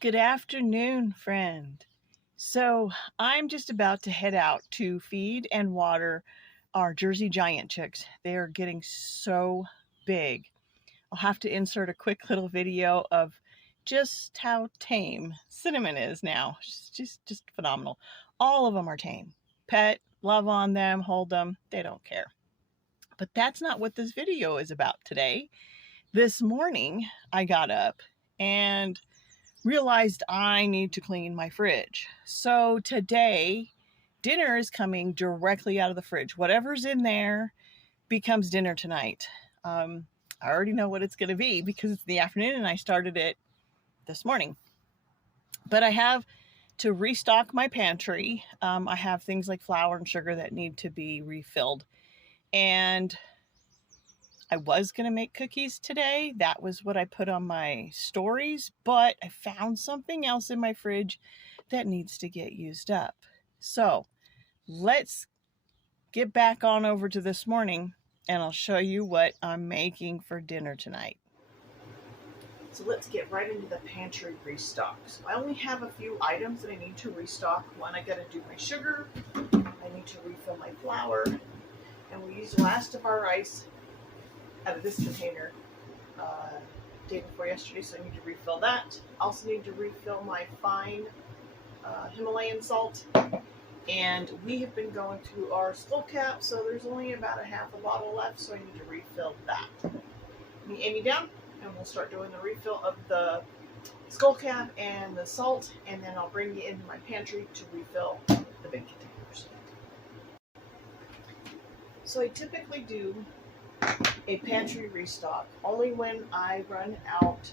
Good afternoon, friend. So I'm just about to head out to feed and water our Jersey Giant chicks. They are getting so big. I'll have to insert a quick little video of just how tame Cinnamon is now. She's just phenomenal. All of them are tame. Pet, love on them, hold them. They don't care. But that's not what this video is about today. This morning I got up and realized I need to clean my fridge. So today, dinner is coming directly out of the fridge. Whatever's in there becomes dinner tonight. I already know what it's going to be because it's the afternoon and I started it this morning. But I have to restock my pantry. I have things like flour and sugar that need to be refilled. And I was going to make cookies today. That was what I put on my stories, but I found something else in my fridge that needs to get used up. So let's get back on over to this morning and I'll show you what I'm making for dinner tonight. So let's get right into the pantry restock. So I only have a few items that I need to restock. One, I got to do my sugar. I need to refill my flour. And we used the last of our rice out of this container day before yesterday, so I need to refill that. Also need to refill my fine Himalayan salt, and we have been going through our skull cap, so there's only about a half a bottle left, so I need to refill that. Meet Amy down and we'll start doing the refill of the skull cap and the salt, and then I'll bring you into my pantry to refill the big containers. So I typically do a pantry restock only when I run out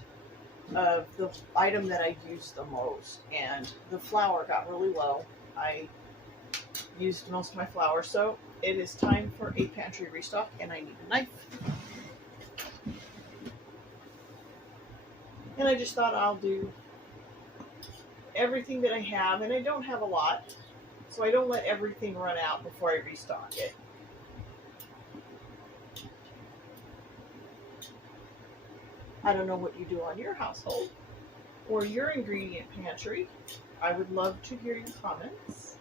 of the item that I use the most, and the flour got really low. I used most of my flour, so it is time for a pantry restock, and I need a knife. And I just thought I'll do everything that I have, and I don't have a lot, so I don't let everything run out before I restock it. I don't know what you do on your household or your ingredient pantry. I would love to hear your comments.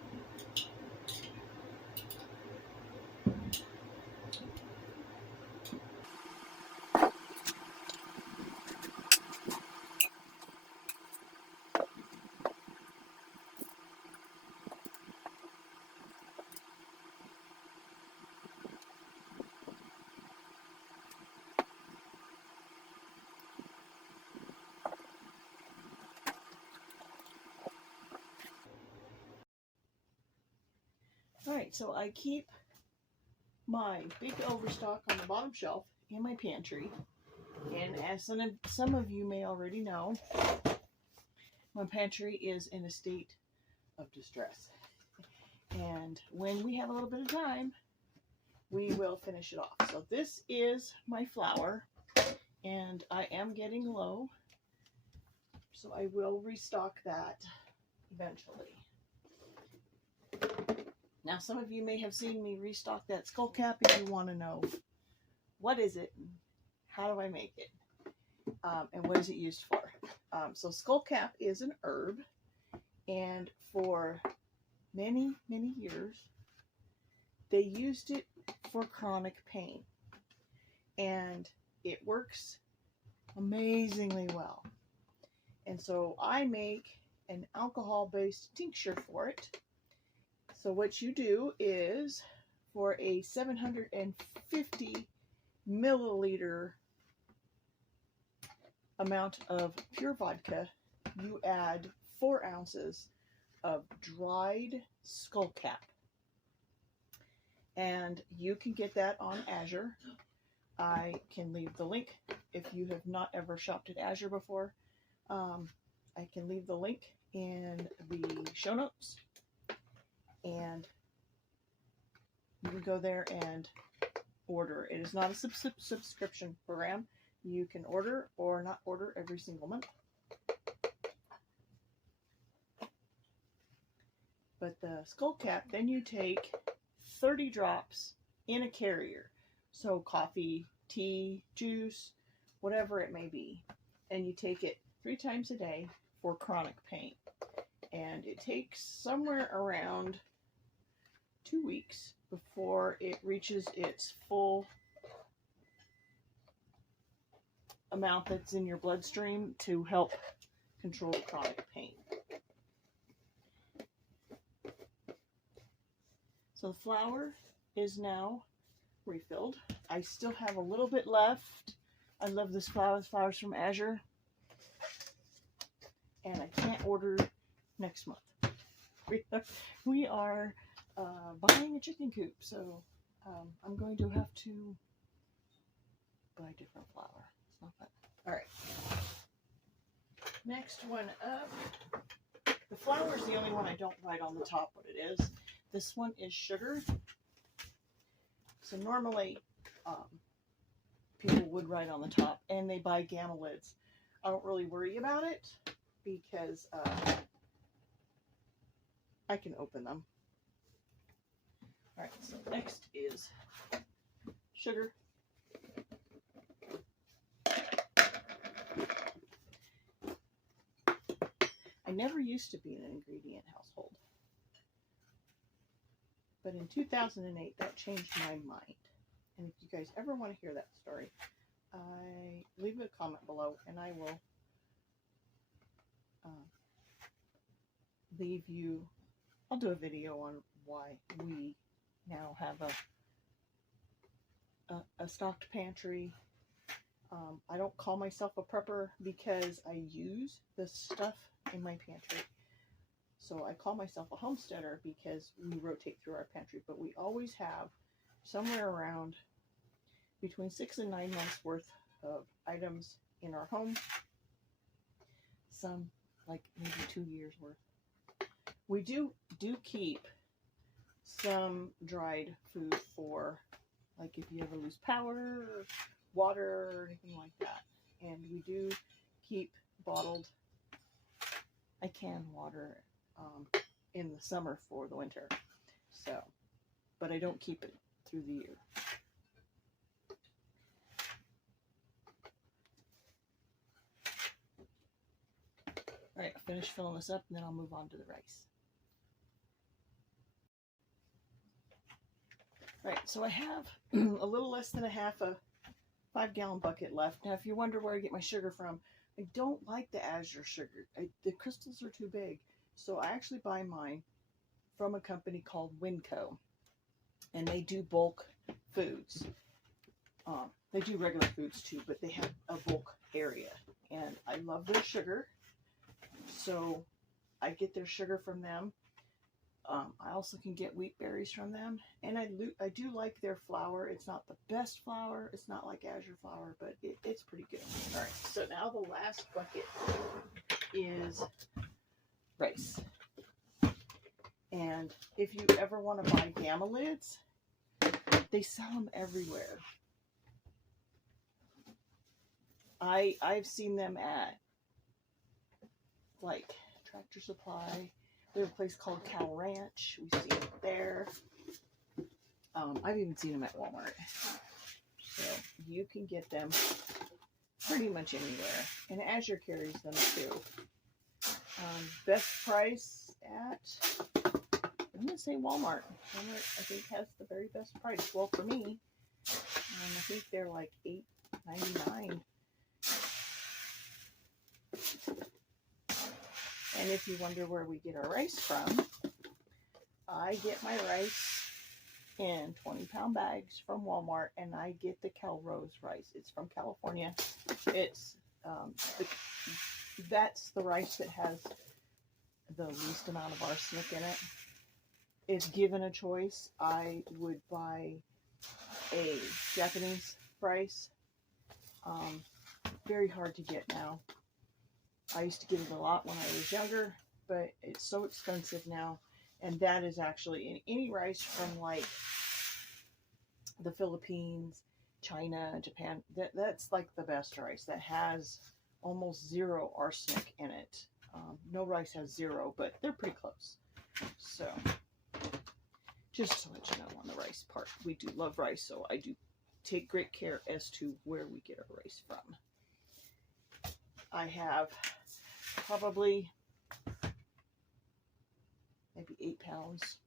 Alright, so I keep my big overstock on the bottom shelf in my pantry. And as some of you may already know, my pantry is in a state of distress. And when we have a little bit of time, we will finish it off. So this is my flour, and I am getting low, so I will restock that eventually. Now, some of you may have seen me restock that skull cap if you want to know what is it and how do I make it and what is it used for. So skull cap is an herb, and for many, many years, they used it for chronic pain, and it works amazingly well. And so I make an alcohol-based tincture for it. So what you do is, for a 750 milliliter amount of pure vodka, you add 4 ounces of dried skull cap. And you can get that on Azure. I can leave the link if you have not ever shopped at Azure before. I can leave the link in the show notes. And you can go there and order. It is not a subscription program. You can order or not order every single month. But the skull cap, then you take 30 drops in a carrier. So coffee, tea, juice, whatever it may be. And you take it 3 times a day for chronic pain. And it takes somewhere around 2 weeks before it reaches its full amount that's in your bloodstream to help control chronic pain. So the flour is now refilled. I still have a little bit left. I love this flour. This flour's from Azure. And I can't order next month. We are buying a chicken coop, so I'm going to have to buy different flour. It's not fun. All right. Next one up. The flour is the only one I don't write on the top what it is. This one is sugar. So normally people would write on the top, and they buy gamma lids. I don't really worry about it because I can open them. All right, so next is sugar. I never used to be in an ingredient household. But in 2008, that changed my mind. And if you guys ever want to hear that story, leave a comment below and I will leave you, I'll do a video on why we now have a stocked pantry. I don't call myself a prepper because I use the stuff in my pantry. So I call myself a homesteader because we rotate through our pantry, but we always have somewhere around between 6 and 9 months worth of items in our home. Some like maybe 2 years worth. We do keep some dried food for like if you ever lose power, or water, or anything like that. And we do keep bottled, I can water in the summer for the winter. So, but I don't keep it through the year. All right, I'll finish filling this up and then I'll move on to the rice. All right, so I have a little less than a half a 5-gallon bucket left. Now, if you wonder where I get my sugar from, I don't like the Azure sugar. The crystals are too big. So I actually buy mine from a company called Winco. And they do bulk foods. They do regular foods too, but they have a bulk area. And I love their sugar. So I get their sugar from them. I also can get wheat berries from them. And I do like their flour. It's not the best flour. It's not like Azure flour, but it's pretty good. All right, so now the last bucket is rice. And if you ever want to buy gamma lids, they sell them everywhere. I've seen them at like Tractor Supply. There's a place called Cow Ranch. We've seen it there. I've even seen them at Walmart. So you can get them pretty much anywhere. And Azure carries them too. Best price at, I'm going to say Walmart. Walmart, I think, has the very best price. Well, for me, I think they're like $8.99. And if you wonder where we get our rice from, I get my rice in 20-pound bags from Walmart, and I get the Calrose rice. It's from California. It's that's the rice that has the least amount of arsenic in it. If given a choice, I would buy a Japanese rice. Very hard to get now. I used to get it a lot when I was younger, but it's so expensive now. And that is actually any rice from like the Philippines, China, Japan. That's like the best rice. That has almost zero arsenic in it. No rice has zero, but they're pretty close. So just to let you know on the rice part, we do love rice, so I do take great care as to where we get our rice from. I have probably maybe 8 pounds.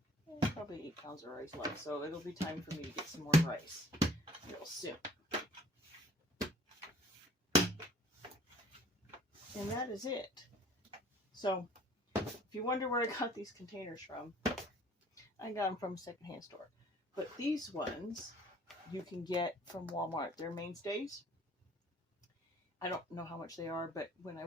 Probably 8 pounds of rice left, so it'll be time for me to get some more rice real soon. And that is it. So, if you wonder where I got these containers from, I got them from a secondhand store. But these ones you can get from Walmart. They're mainstays. I don't know how much they are, but when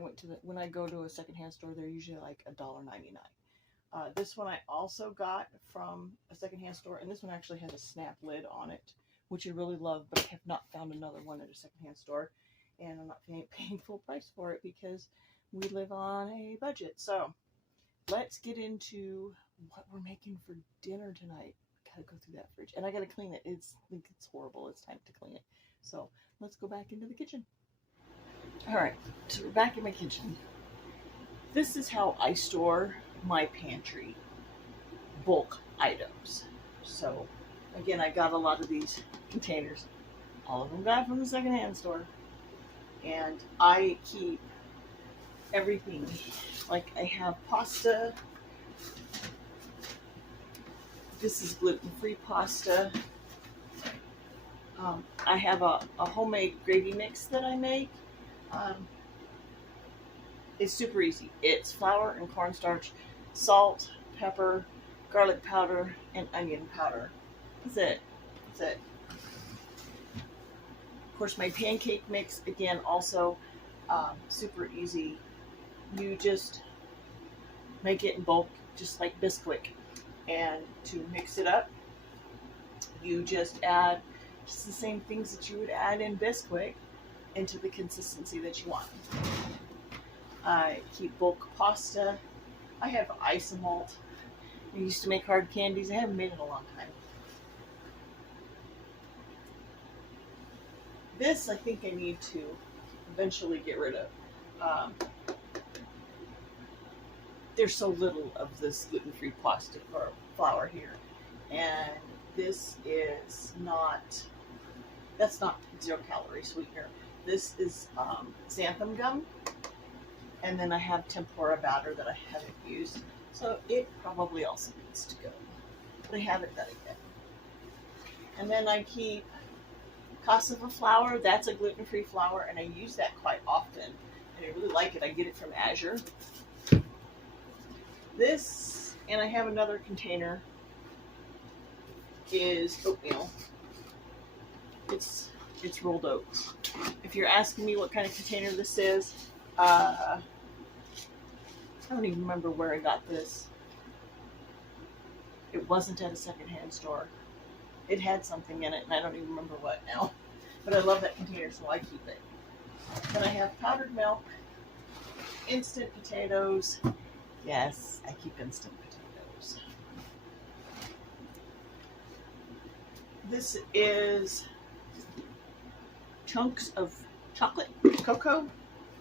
I go to a secondhand store, they're usually like $1.99. This one I also got from a secondhand store, and this one actually has a snap lid on it, which I really love, but I have not found another one at a secondhand store, and I'm not paying full price for it because we live on a budget. So let's get into what we're making for dinner tonight. Gotta go through that fridge, and I gotta clean it. I think it's horrible. It's time to clean it. So let's go back into the kitchen. All right, so we're back in my kitchen. This is how I store my pantry bulk items. So again, I got a lot of these containers. All of them got from the secondhand store. And I keep everything. Like I have pasta. This is gluten-free pasta. I have a homemade gravy mix that I make. It's super easy. It's flour and cornstarch, salt, pepper, garlic powder, and onion powder. That's it. That's it. Of course, my pancake mix, again, also super easy. You just make it in bulk, just like Bisquick. And to mix it up, you just add just the same things that you would add in Bisquick into the consistency that you want. I keep bulk pasta. I have isomalt. I used to make hard candies. I haven't made it in a long time. This I think I need to eventually get rid of. There's so little of this gluten-free pasta or flour here, and this is not, that's not 0-calorie sweetener. This is xanthan gum, and then I have tempura batter that I haven't used, so it probably also needs to go, but I haven't done it yet. And then I keep cassava flour. That's a gluten-free flour, and I use that quite often, and I really like it. I get it from Azure. This, and I have another container, is oatmeal. It's rolled oats. If you're asking me what kind of container this is, I don't even remember where I got this. It wasn't at a secondhand store. It had something in it, and I don't even remember what now. But I love that container, so I keep it. Then I have powdered milk, instant potatoes. Yes, I keep instant potatoes. This is chunks of chocolate cocoa.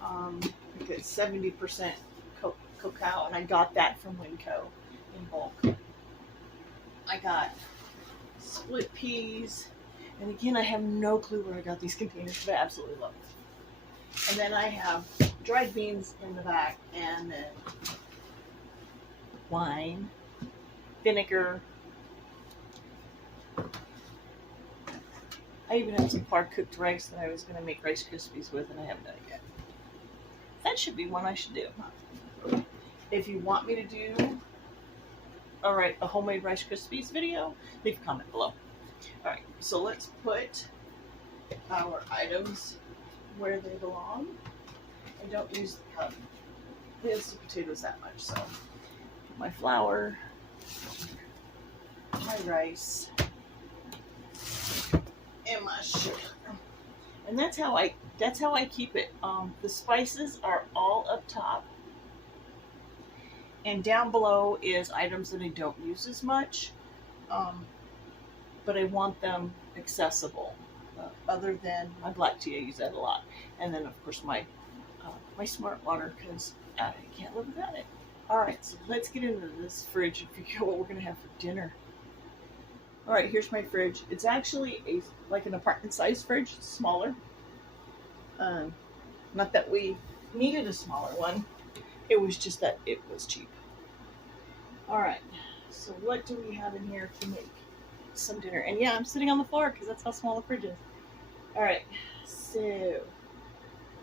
Like it's 70% cacao, and I got that from Winco in bulk. I got split peas, and again, I have no clue where I got these containers, but I absolutely love them. And then I have dried beans in the back, and then wine, vinegar. I even have some par-cooked rice that I was going to make Rice Krispies with, and I haven't done it yet. That should be one I should do. If you want me to do, a homemade Rice Krispies video, leave a comment below. Alright, so let's put our items where they belong. I don't use the instant potatoes that much, so my flour, my rice, and my sugar. And that's how I keep it. The spices are all up top, and down below is items that I don't use as much, but I want them accessible. Other than my black tea, I use that a lot, and then of course my smart water, because I can't live without it. All right, so let's get into this fridge and figure out what we're gonna have for dinner. All right, here's my fridge. It's actually like an apartment-sized fridge. It's smaller. Not that we needed a smaller one, It was just that it was cheap. All right, so what do we have in here to make some dinner? And yeah, I'm sitting on the floor because that's how small the fridge is. All right, so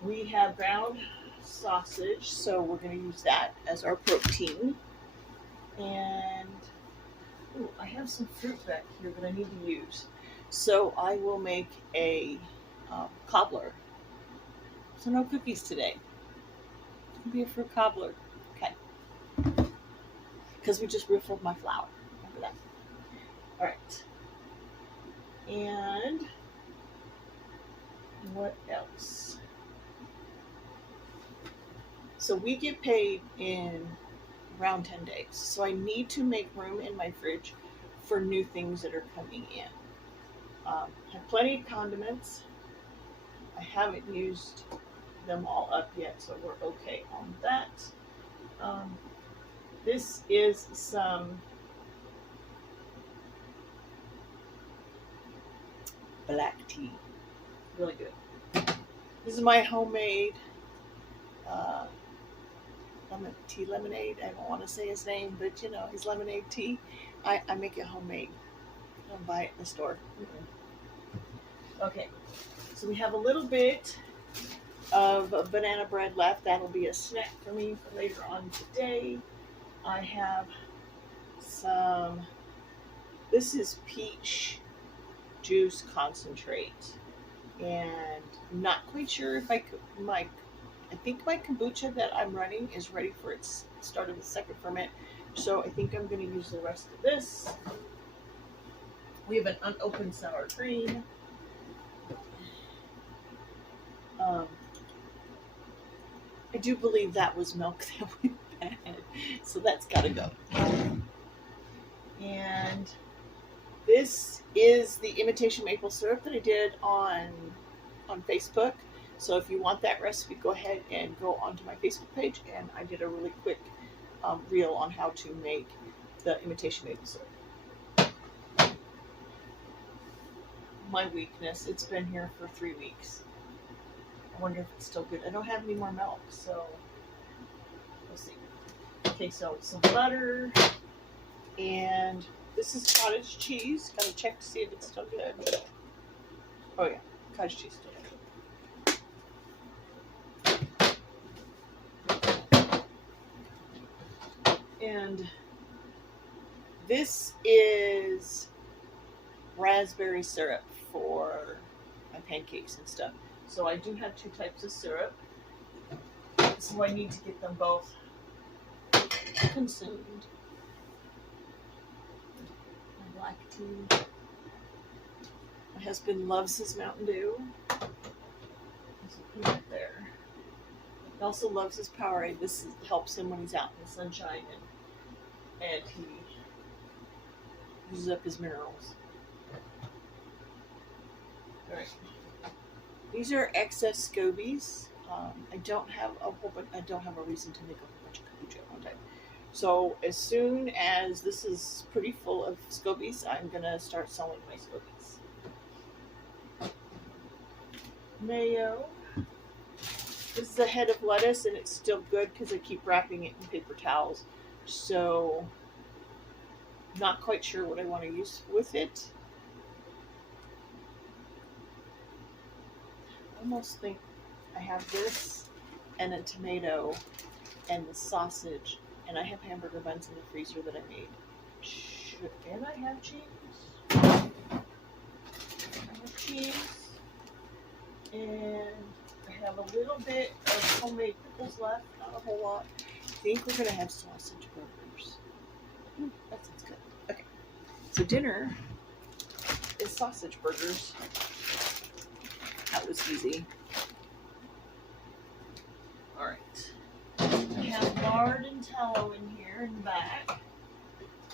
we have ground sausage, so we're going to use that as our protein. And ooh, I have some fruit back here that I need to use. So I will make a cobbler. So no cookies today. It'll be a fruit cobbler. Okay. Because we just refilled my flour. Remember that. All right. And what else? So we get paid in around 10 days. So I need to make room in my fridge for new things that are coming in. Have plenty of condiments. I haven't used them all up yet, so we're okay on that. This is some black tea. Really good. This is my homemade lemonade. I don't want to say his name, but you know, his lemonade tea. I make it homemade. I don't buy it in the store. Okay, so we have a little bit of banana bread left. That'll be a snack for me for later on today. I have some, this is peach juice concentrate, and I'm not quite sure if I think my kombucha that I'm running is ready for its start of the second ferment, so I think I'm going to use the rest of this. We have an unopened sour cream. I do believe that was milk that went bad, so that's got to go. And this is the imitation maple syrup that I did on Facebook. So if you want that recipe, go ahead and go onto my Facebook page, and I did a really quick reel on how to make the imitation maple syrup. My weakness, it's been here for 3 weeks. I wonder if it's still good. I don't have any more milk, so we'll see. Okay, so some butter, and this is cottage cheese. Gotta check to see if it's still good. Oh yeah, cottage cheese still good. And this is raspberry syrup for my pancakes and stuff. So I do have 2 types of syrup. So I need to get them both consumed. My black tea. My husband loves his Mountain Dew. There's a peanut there. He also loves his Powerade. This helps him when he's out in the sunshine, and he uses up his minerals. All right. These are excess scobies. I don't have a reason to make a whole bunch of kombucha at one time. So as soon as this is pretty full of scobies, I'm gonna start selling my scobies. Mayo. This is a head of lettuce, and it's still good because I keep wrapping it in paper towels. So not quite sure what I want to use with it. I almost think I have this and a tomato and the sausage, and I have hamburger buns in the freezer that I made. And I have cheese. And I have a little bit of homemade pickles left, not a whole lot. I think we're going to have sausage burgers. That sounds good. Okay, so dinner is sausage burgers. That was easy. All right. I have lard and tallow in here in the back.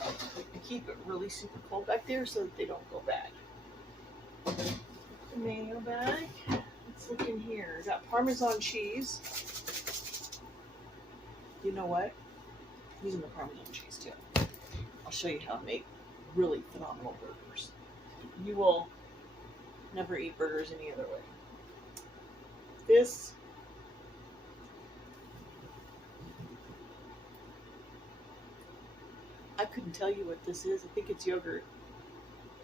I keep it really super cold back there so that they don't go bad. Tomato bag. Let's look in here. Got Parmesan cheese. You know what? I'm using the Parmesan cheese too. I'll show you how to make really phenomenal burgers. You will never eat burgers any other way. This I couldn't tell you what this is. I think it's yogurt.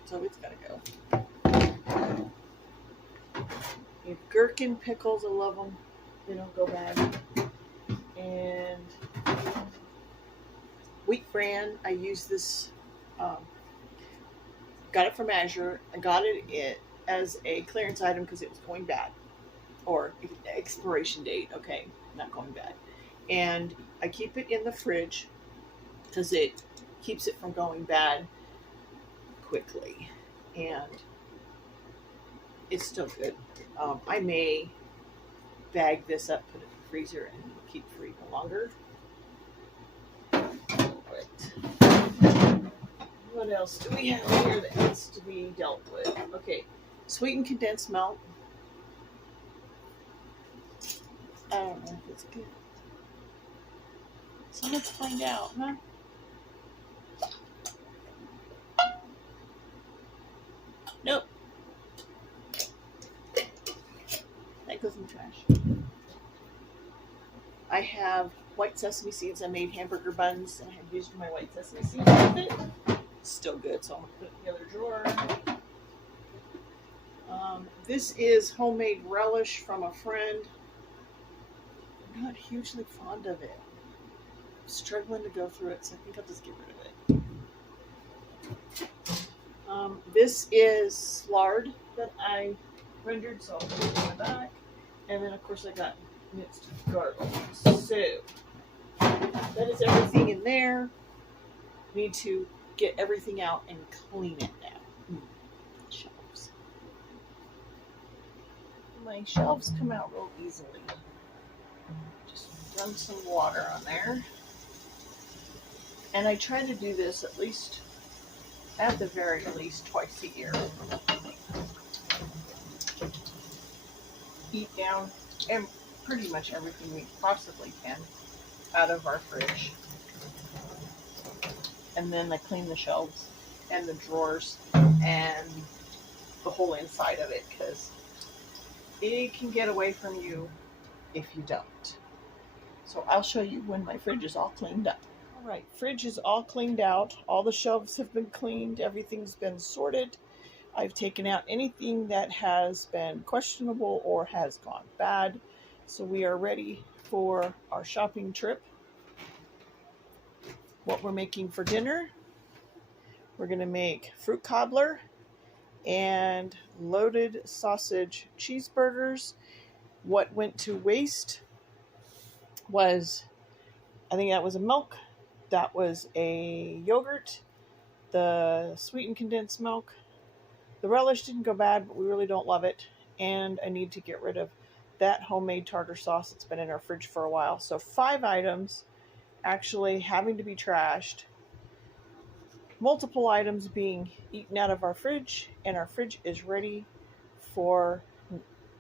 So it's gotta go. You have gherkin pickles. I love them. They don't go bad. And wheat bran. I use this. Got it from Azure. I got it as a clearance item because it was going bad, or expiration date. Okay, not going bad. And I keep it in the fridge because it keeps it from going bad quickly, and it's still good. I may bag this up, put it in the freezer, and keep for even longer. But what else do we have here that needs to be dealt with? Okay, sweetened condensed milk. I don't know if it's good. So let's find out, huh? Nope. That goes in the trash. I have white sesame seeds. I made hamburger buns, and I have used my white sesame seeds with it. It's still good, so I'm going to put it in the other drawer. This is homemade relish from a friend. I'm not hugely fond of it. I'm struggling to go through it, so I think I'll just get rid of it. This is lard that I rendered, so I'll put it in the back. And then, of course, I got minced garlic. So, that is everything in there. Need to get everything out and clean it now. Shelves. My shelves come out real easily. Just run some water on there. And I try to do this at least, at the very least, twice a year. Eat down and pretty much everything we possibly can out of our fridge. And then I clean the shelves and the drawers and the whole inside of it, because it can get away from you if you don't. So I'll show you when my fridge is all cleaned up. All right, fridge is all cleaned out. All the shelves have been cleaned. Everything's been sorted. I've taken out anything that has been questionable or has gone bad. So we are ready for our shopping trip. What we're making for dinner, we're going to make fruit cobbler and loaded sausage cheeseburgers. What went to waste was, I think that was a milk, that was a yogurt, the sweetened condensed milk. The relish didn't go bad, but we really don't love it. And I need to get rid of that homemade tartar sauce. It's been in our fridge for a while. So 5 items actually having to be trashed. Multiple items being eaten out of our fridge. And our fridge is ready for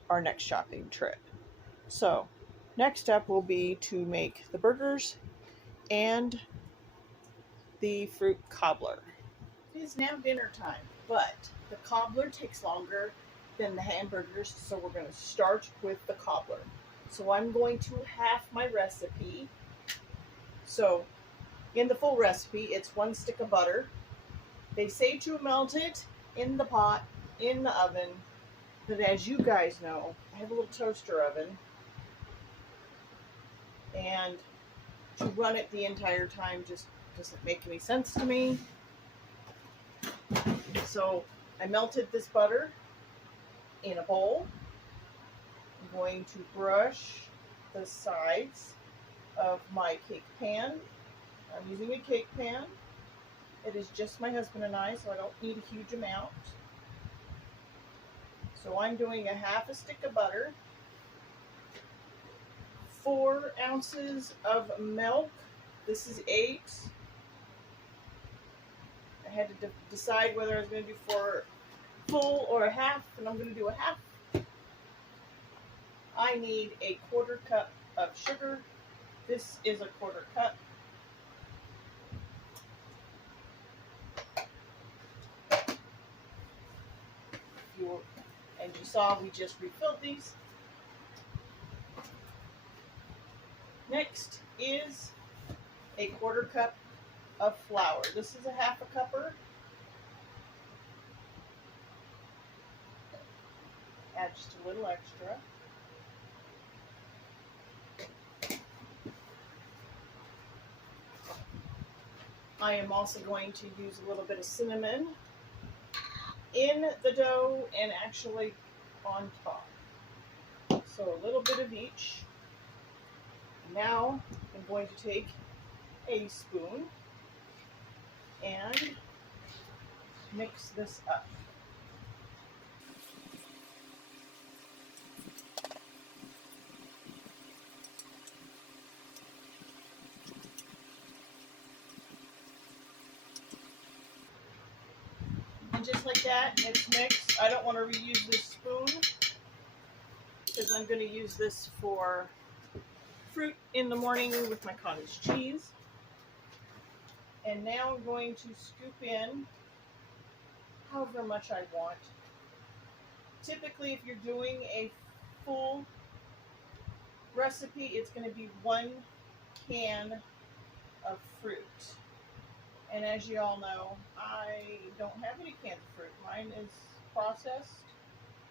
our next shopping trip. So next step will be to make the burgers and the fruit cobbler. It is now dinner time, but the cobbler takes longer than the hamburgers, so we're going to start with the cobbler. So I'm going to half my recipe. So in the full recipe, it's 1 stick of butter. They say to melt it in the pot, in the oven, but as you guys know, I have a little toaster oven, and to run it the entire time just doesn't make any sense to me. So I melted this butter in a bowl. I'm going to brush the sides of my cake pan. I'm using a cake pan. It is just my husband and I, so I don't need a huge amount. So I'm doing a half a stick of butter, 4 ounces of milk. This is 8. I had to decide whether I was going to do 4 full or a half, and I'm going to do a half. I need a 1/4 cup of sugar. This is a 1/4 cup. And you saw we just refilled these. Next is a 1/4 cup of flour. This is a half a cupper. Add just a little extra. I am also going to use a little bit of cinnamon in the dough and actually on top. So a little bit of each. Now I'm going to take a spoon and mix this up. And just like that, it's mixed. I don't want to reuse this spoon because I'm going to use this for fruit in the morning with my cottage cheese. And now I'm going to scoop in however much I want. Typically, if you're doing a full recipe, it's going to be 1 can of fruit. And as you all know, I don't have any canned fruit. Mine is processed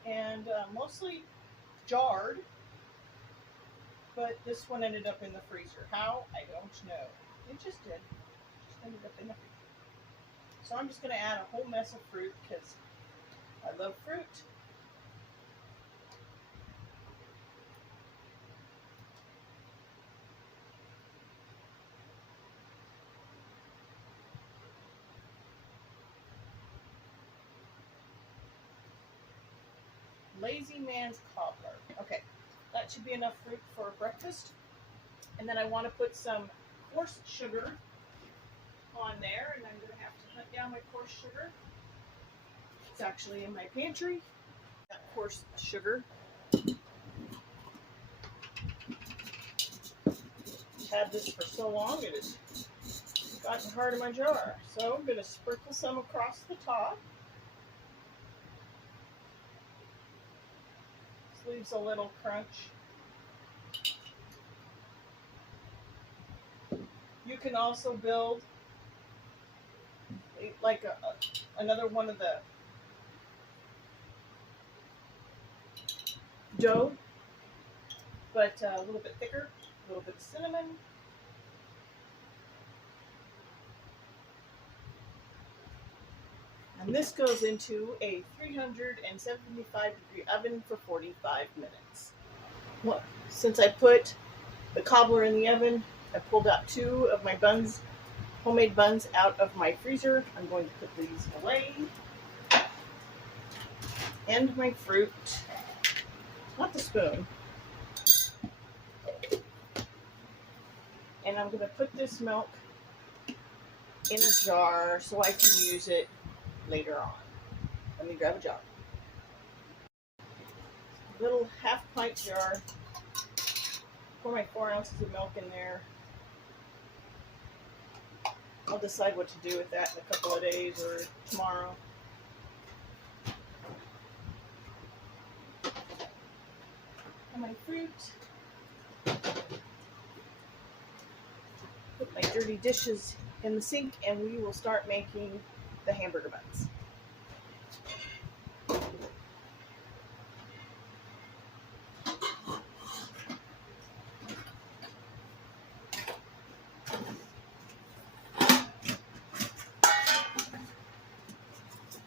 and mostly jarred, but this one ended up in the freezer. How? I don't know. It just did. It just ended up in the freezer. So I'm just going to add a whole mess of fruit because I love fruit. Lazy man's cobbler. Okay, that should be enough fruit for breakfast. And then I want to put some coarse sugar on there, and I'm going to have to hunt down my coarse sugar. It's actually in my pantry. Got coarse sugar. Had this for so long, it has gotten hard in my jar. So I'm going to sprinkle some across the top. This leaves a little crunch. You can also build like another one of the dough, but a little bit thicker, a little bit of cinnamon. And this goes into a 375 degree oven for 45 minutes. Well, since I put the cobbler in the oven, I pulled out 2 of my buns, homemade buns, out of my freezer. I'm going to put these away. And my fruit, not the spoon. And I'm going to put this milk in a jar so I can use it later on. Let me grab a jar. Little half pint jar. Pour my 4 ounces of milk in there. I'll decide what to do with that in a couple of days or tomorrow. And my fruit. Put my dirty dishes in the sink and we will start making the hamburger buns.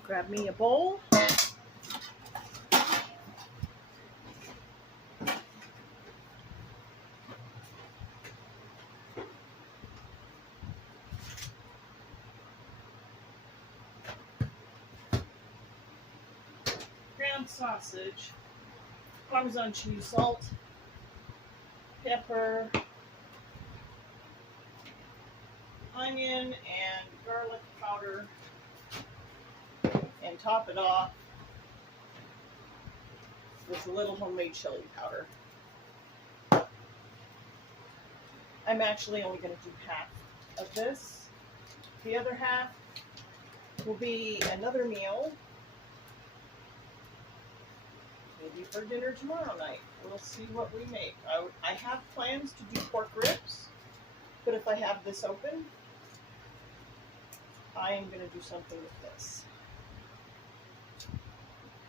Grab me a bowl. Ground sausage, Parmesan cheese, salt, pepper, onion, and garlic powder. And top it off with a little homemade chili powder. I'm actually only going to do half of this. The other half will be another meal, maybe for dinner tomorrow night. We'll see what we make. I have plans to do pork ribs, but if I have this open, I am going to do something with this.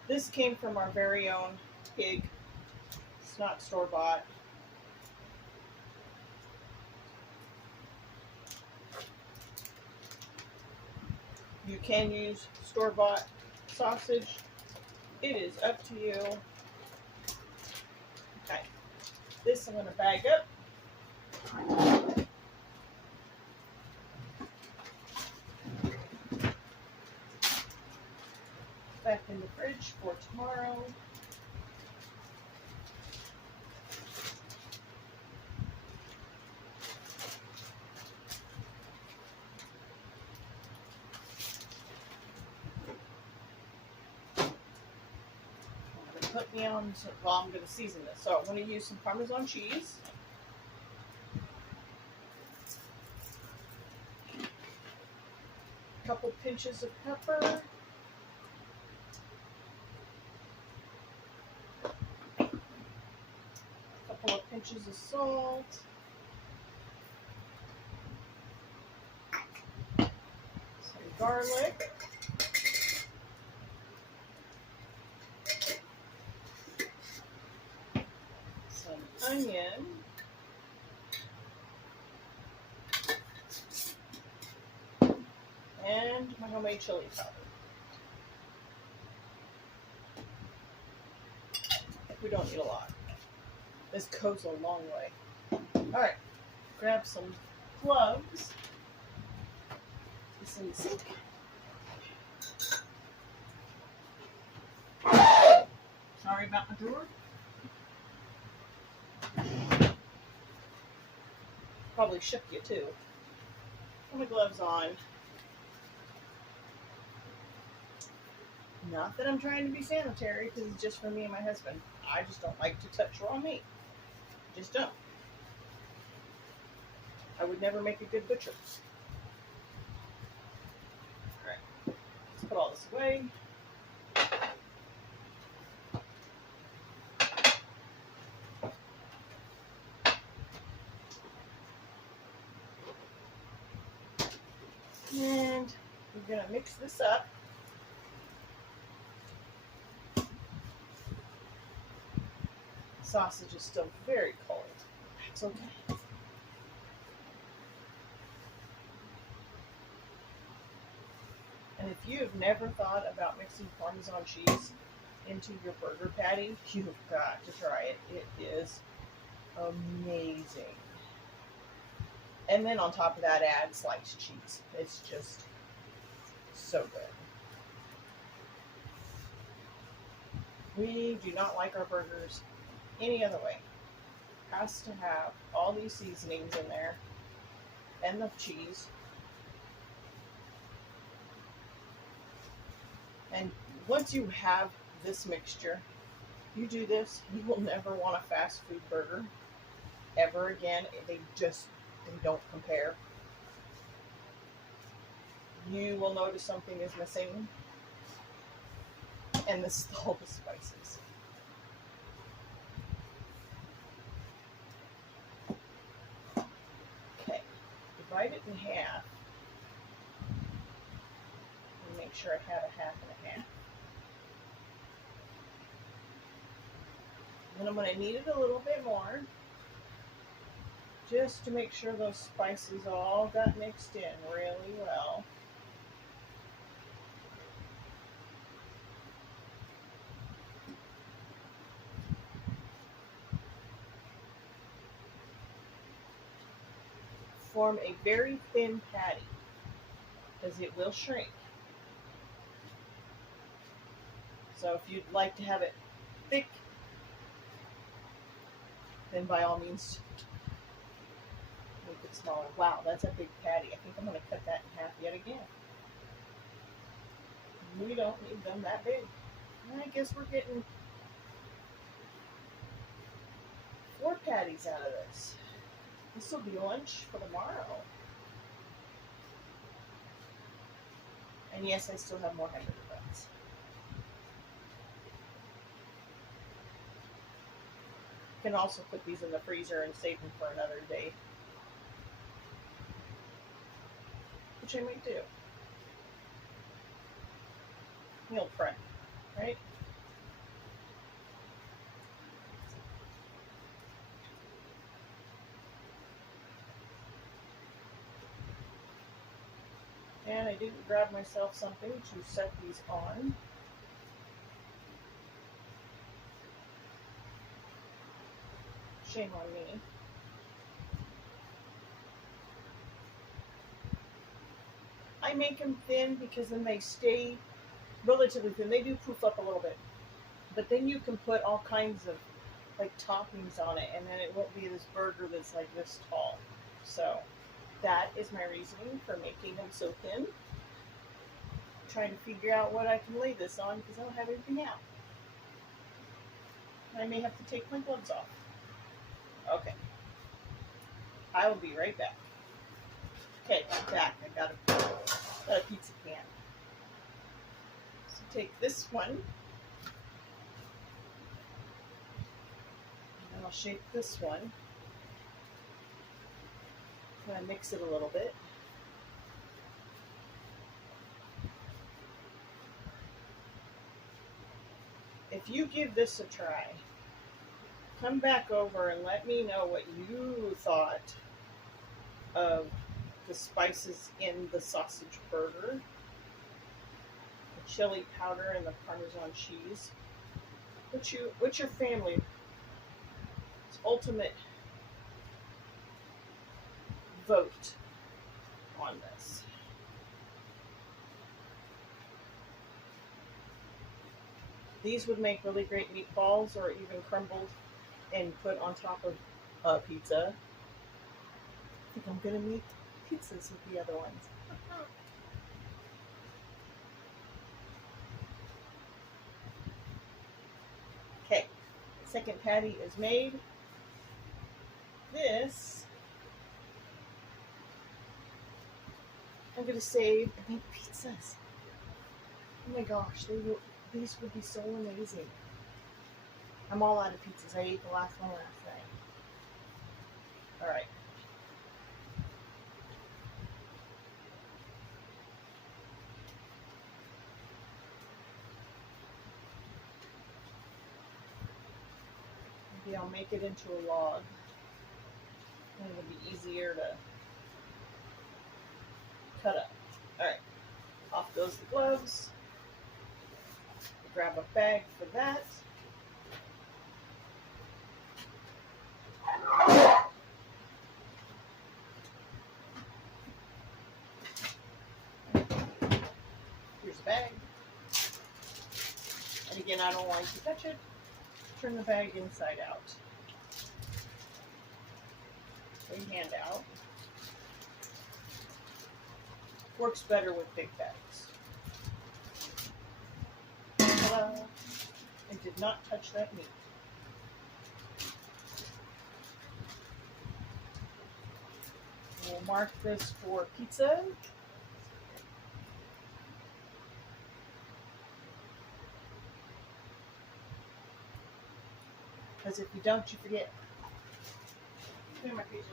This came from our very own pig. It's not store-bought. You can use store-bought sausage. It is up to you. Okay. This I'm going to bag up. Back in the fridge for tomorrow. Put me on, well, I'm going to season this. So I'm going to use some Parmesan cheese. A couple pinches of pepper. A couple of pinches of salt. Some garlic. Onion, and my homemade chili powder. We don't need a lot. This goes a long way. Alright, grab some gloves. This in the sink. Sorry about my drawer. Probably shook you too. Put my gloves on. Not that I'm trying to be sanitary, because it's just for me and my husband. I just don't like to touch raw meat. Just don't. I would never make a good butcher. Alright, let's put all this away. And we're going to mix this up. Sausage is still very cold. It's okay. And if you've never thought about mixing Parmesan cheese into your burger patty, you've got to try it. It is amazing. And then on top of that, add sliced cheese. It's just so good. We do not like our burgers any other way. It has to have all these seasonings in there and the cheese. And once you have this mixture, you do this, you will never want a fast food burger ever again. They don't compare. You will notice something is missing, and this is all the spices. Okay, divide it in half, and make sure I have a half and a half. And then I'm going to knead it a little bit more, just to make sure those spices all got mixed in really well. Form a very thin patty, because it will shrink. So if you'd like to have it thick, then by all means make it smaller. Wow, that's a big patty. I think I'm going to cut that in half yet again. We don't need them that big. And I guess we're getting 4 patties out of this. This will be lunch for tomorrow. And yes, I still have more hamburger buns. You can also put these in the freezer and save them for another day, which I might do. meal prep, right? And I didn't grab myself something to set these on. Shame on me. I make them thin because then they stay relatively thin. They do poof up a little bit. But then you can put all kinds of like toppings on it, and then it won't be this burger that's like this tall. So that is my reasoning for making them so thin. I'm trying to figure out what I can lay this on because I don't have anything out. I may have to take my gloves off. Okay. I will be right back. Okay, I'm back. I got a pizza pan. So take this one. And then I'll shape this one. Kind of mix it a little bit. If you give this a try, come back over and let me know what you thought of the spices in the sausage burger, the chili powder, and the Parmesan cheese. What's your family's ultimate vote on this? These would make really great meatballs, or even crumbled and put on top of a pizza. I think I'm gonna make pizzas with the other ones. Okay, second patty is made. This I'm gonna save and make pizzas. Oh my gosh, these would be so amazing. I'm all out of pizzas. I ate the last one last night. All right. Maybe I'll make it into a log. And it'll be easier to cut up. All right. Off goes the gloves. Grab a bag for that. Here's the bag. And again, I don't want you to touch it. Turn the bag inside out. Big hand out. Works better with big bags. I did not touch that meat. We'll mark this for pizza. Because if you don't, you forget. Here's my pizza.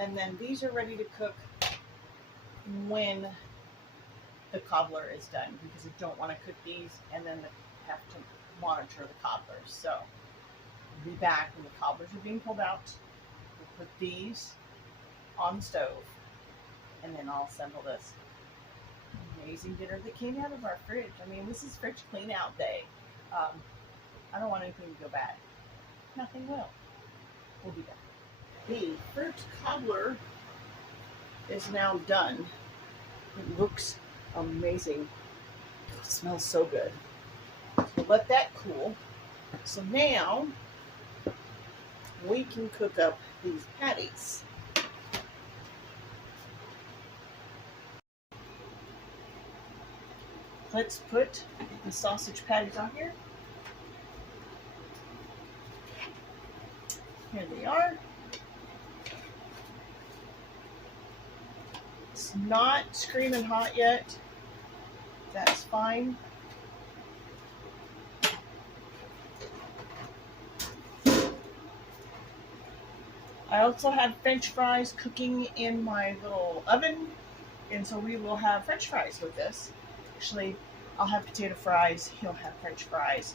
And then these are ready to cook when the cobbler is done, because you don't want to cook these and then have to monitor the cobblers. So we'll be back when the cobblers are being pulled out. We'll put these on the stove, and then I'll assemble this amazing dinner that came out of our fridge. I mean, this is fridge clean out day. I don't want anything to go bad. Nothing will. We'll be back. The fruit cobbler is now done. It looks amazing. It smells so good. So let that cool. So now we can cook up these patties. Let's put the sausage patties on here. Here they are. It's not screaming hot yet. That's fine. I also had French fries cooking in my little oven. And so we will have French fries with this. Actually, I'll have potato fries, he'll have French fries.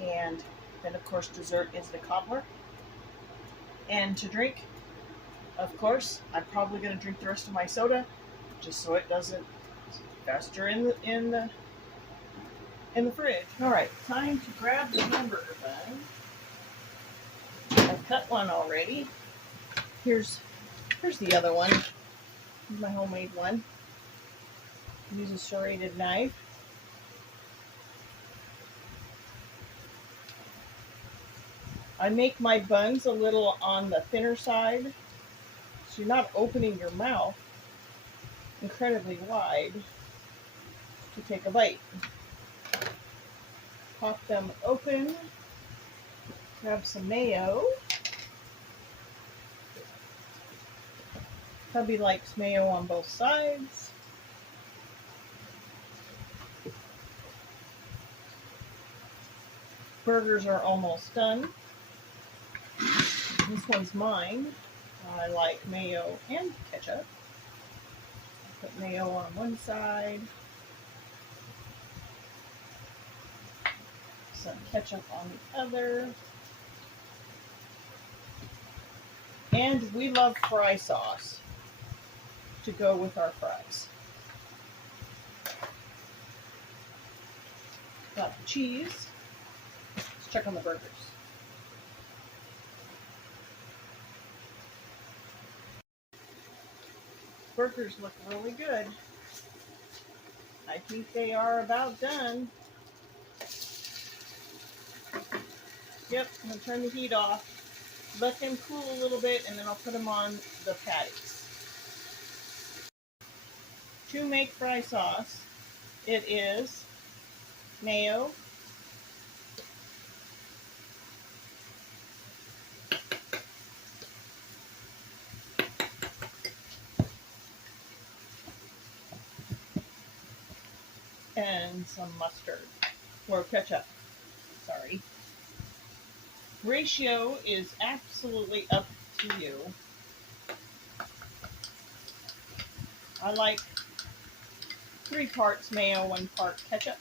And then, of course, dessert is the cobbler. And to drink, of course, I'm probably going to drink the rest of my soda just so it doesn't fester in the fridge. All right, time to grab the hamburger bun. I've cut one already. Here's the other one. Here's my homemade one. Use a serrated knife. I make my buns a little on the thinner side, so you're not opening your mouth incredibly wide to take a bite. Pop them open. Grab some mayo. Hubby likes mayo on both sides. Burgers are almost done. This one's mine. I like mayo and ketchup. Put mayo on one side. Some ketchup on the other. And we love fry sauce to go with our fries. Got the cheese. Let's check on the burgers. Burgers look really good. I think they are about done. Yep, I'm going to turn the heat off. Let them cool a little bit, and then I'll put them on the patties. To make fry sauce, it is mayo, and some mustard, or ketchup, sorry. Ratio is absolutely up to you. I like 3 parts mayo, 1 part ketchup.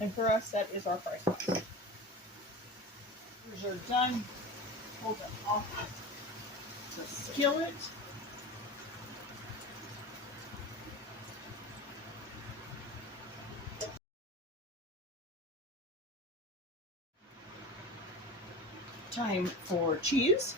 And for us, that is our fry sauce. These are done. Hold them off the skillet. Time for cheese.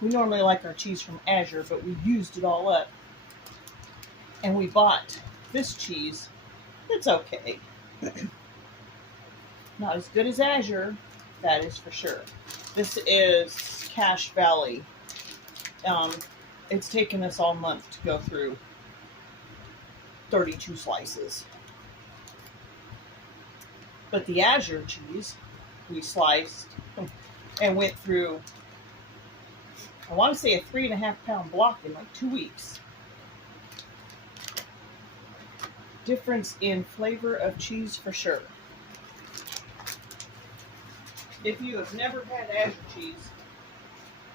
We normally like our cheese from Azure, but we used it all up. And we bought this cheese. It's okay. Not as good as Azure, that is for sure. This is Cache Valley. It's taken us all month to go through 32 slices. But the Azure cheese, we sliced and went through, I want to say, a 3.5 pound block in like 2 weeks. Difference in flavor of cheese for sure. If you have never had Azure cheese,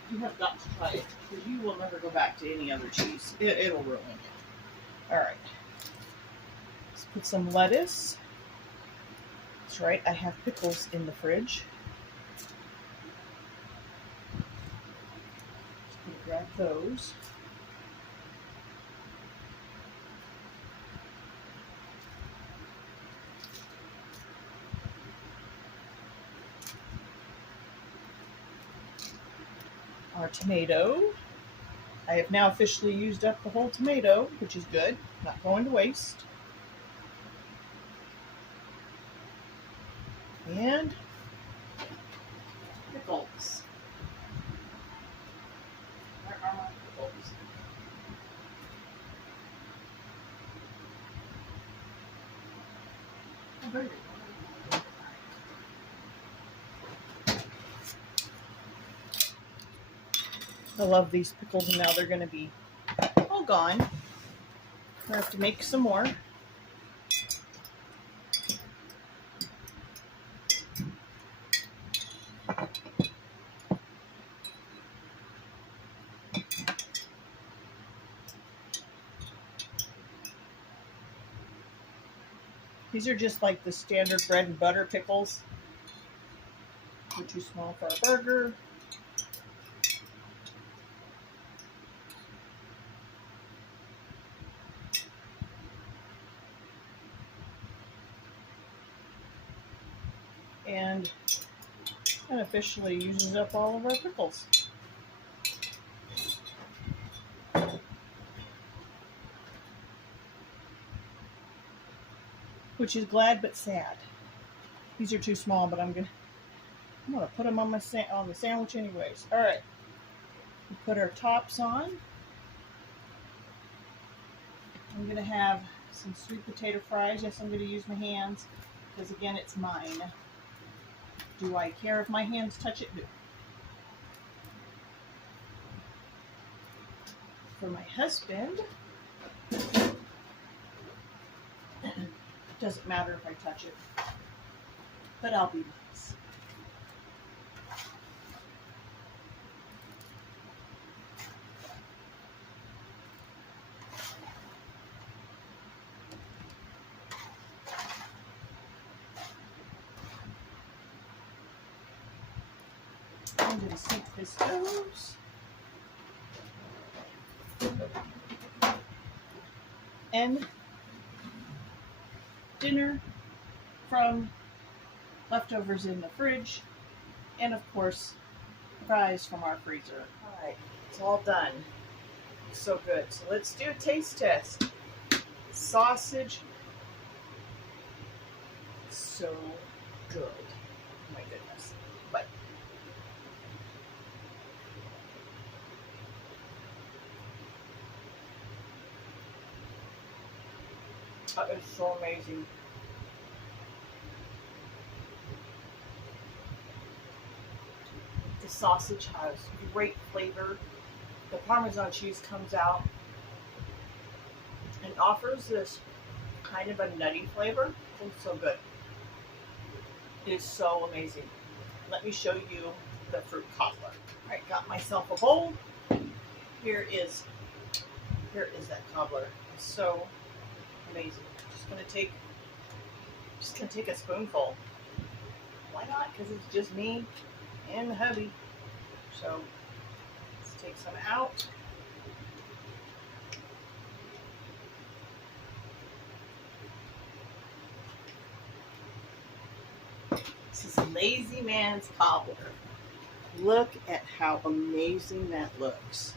you have got to try it, because you will never go back to any other cheese. It'll ruin it. All right. Let's put some lettuce. That's right, I have pickles in the fridge. Just gonna grab those. Our tomato. I have now officially used up the whole tomato, which is good. Not going to waste. And pickles. Where are my pickles? Oh, there you go. I love these pickles, and now they're going to be all gone. I have to make some more. These are just like the standard bread and butter pickles. They're too small for a burger. And that officially uses up all of our pickles. Which is glad but sad. These are too small, but I'm gonna put them on the sandwich anyways. All right, we put our tops on. I'm gonna have some sweet potato fries. Yes, I'm gonna use my hands because again, it's mine. Do I care if my hands touch it? No. For my husband, doesn't matter if I touch it, but I'll be nice. I'm going to sink this goes. And dinner from leftovers in the fridge, and of course, fries from our freezer. All right, it's all done. It's so good. So let's do a taste test. Sausage, so good. Oh my goodness. But that is so amazing. The sausage has great flavor. The Parmesan cheese comes out and offers this kind of a nutty flavor. It's so good. It is so amazing. Let me show you the fruit cobbler. All right, got myself a bowl. Here is that cobbler. It's so amazing. Just gonna take a spoonful. Why not? Because it's just me and the hubby. So let's take some out. This is Lazy Man's cobbler. Look at how amazing that looks.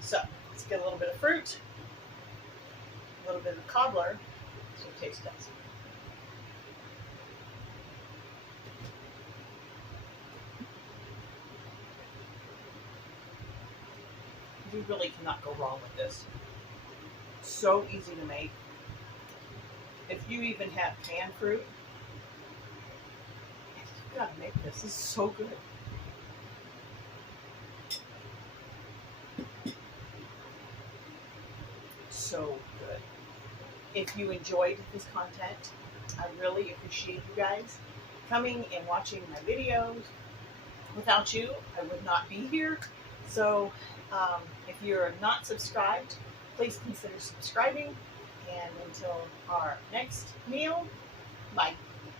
So let's get a little bit of fruit, a little bit of cobbler, so taste test. You really cannot go wrong with this. So easy to make. If you even have canned fruit, you gotta make this. This is so good. So good. If you enjoyed this content, I really appreciate you guys coming and watching my videos. Without you, I would not be here. So if you're not subscribed, please consider subscribing. And until our next meal, bye.